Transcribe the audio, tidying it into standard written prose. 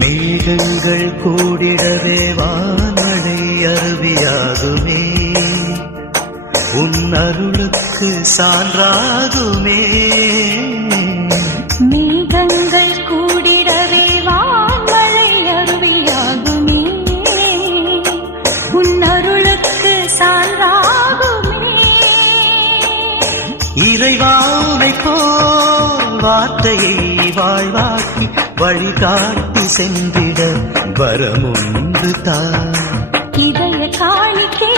மேகங்கள் கூடிடவே வானடை அருவியாகுமே உன் அருளுக்கு சான்றாகுமே. மேகங்கள் கூடிடவே வான்மழை அருவியாகுமே உன் அருளுக்கு சான்றாகுமே. இறைவானை போல் வார்த்தையை வாழ்வாக்கி வழிகாட்டி சென்றிட வரமுண்டு தான். இதய காணிக்கை